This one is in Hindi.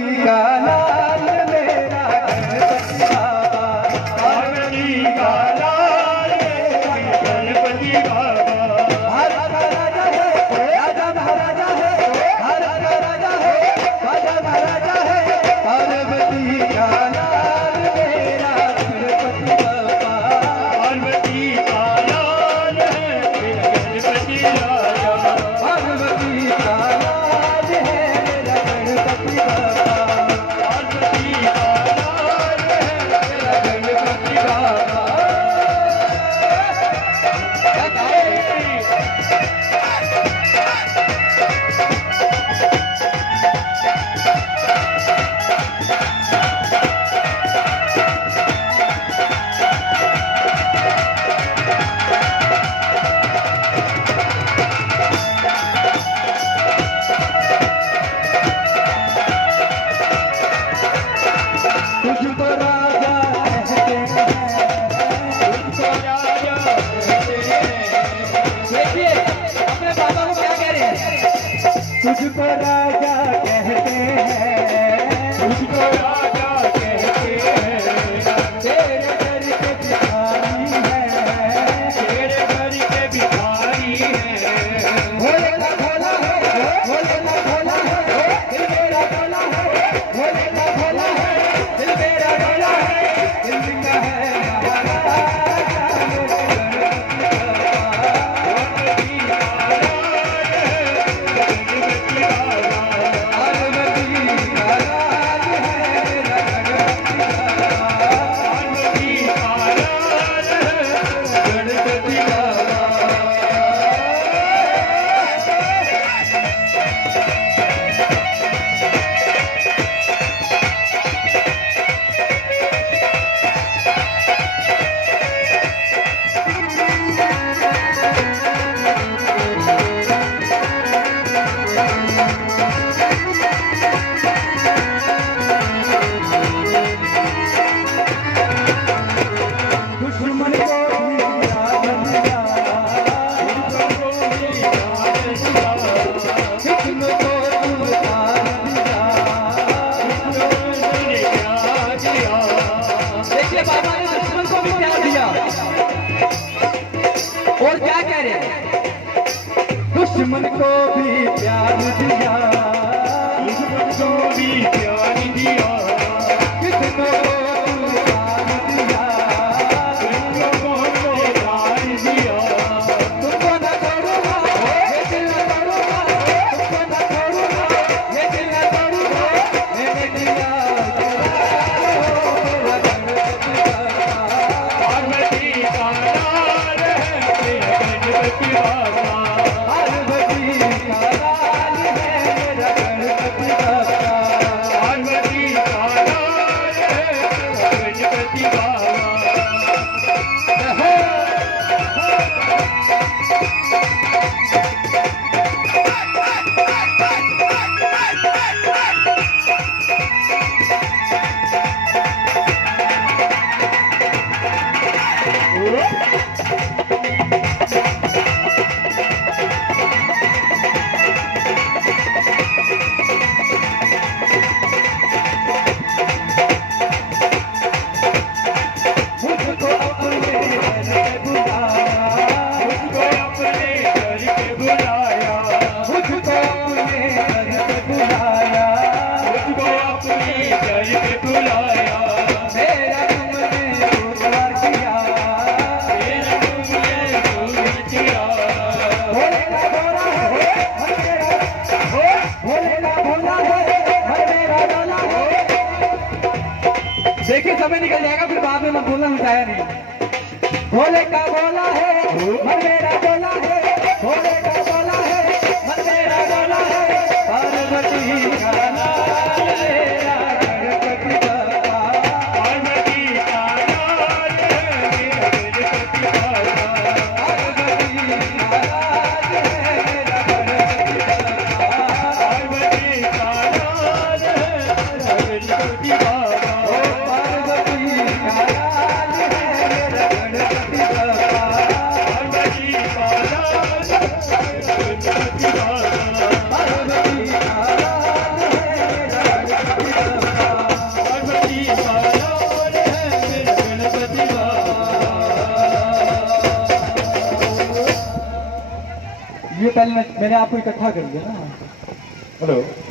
का लाल मेरा गणपति बाबा, पार्वती का लाल गणपति बाबा। भारत का राजा है, राजा महाराजा है, भारत का राजा है, राजा महाराजा है, पार्वती का लाल मेरा गणपति बाबा, पार्वती का लाल है मेरा गणपति राजा। पार्वती का लाल है मेरा गणपति बाबा, पार्वती का लाल है मेरा गणपति बाबा। तुझको राजा कहते हैं, तुझको राजा कहते हैं। देखिए अपने बाबा को क्या कह रहे हैं, तुझको राजा कहते हैं, तुझको राजा कहते हैं। तेरे घर के भिखारी हैं, तेरे घर के भिखारी हैं। भोले का भोला है, भोले का भोला है, दिल मेरा भोला है, भोले का भोला है, दिल मेरा भोला है, दिल का है महाराजा मेरे गणपति बाबा, पार्वती का लाल है मेरा गणपति बाबा, गणपति बाबा। दुश्मन को भी याद दिया, दुश्मन को उतार दिया। देखिए बाबा ने दुश्मन को भी प्यार दिया और क्या कह रहे हैं, दुश्मन को भी प्यार दिया, तुझको भी प्यार दिया। किसको उतार दिया, तुझको प्यार दिया। तुमको न छोड़ूंगा, ये दिल न तोड़ूंगा, तुमको न छोड़ूंगा, ये दिल न तोड़ूंगा, मैंने दिया मेरा गणपति बाबा, पार्वती का लाल है मेरा गणपति बाबा। पार्वती का लाल है मेरा गणपति बाबा, पार्वती का लाल है मेरा गणपति बाबा। मुझको अपने घर पे बुलाया, मुझको अपने घर पे बुलाया। मुझको अपने घर पे बुलाया, मुझको अपने घर पे बुलाया। मेरा तुमने रोजगार किया, तेरा तुमने दूर किया। भोले का भोला है हर मेरा, भोले का भोला है हर मेरा डोला है। देखिए समय निकल जाएगा फिर बाद में मैं बोलना मिटाया नहीं, भोले का भोला है हर मेरा डोला है, भोले का भोला है हर मेरा डोला है, पार्वती का लाल मेरा गणपति बाबा, पार्वती का लाल है मेरा गणपति बाबा। पार्वती का लाल है मेरा गणपति बाबा, पार्वती का लाल है मेरा गणपति बाबा। ओ पार्वती का लाल है मेरा गणपति बाबा, पार्वती का लाल है मेरा गणपति बाबा। पार्वती का लाल है मेरा गणपति ये पहले मैंने आपको इकट्ठा कर दिया ना। हेलो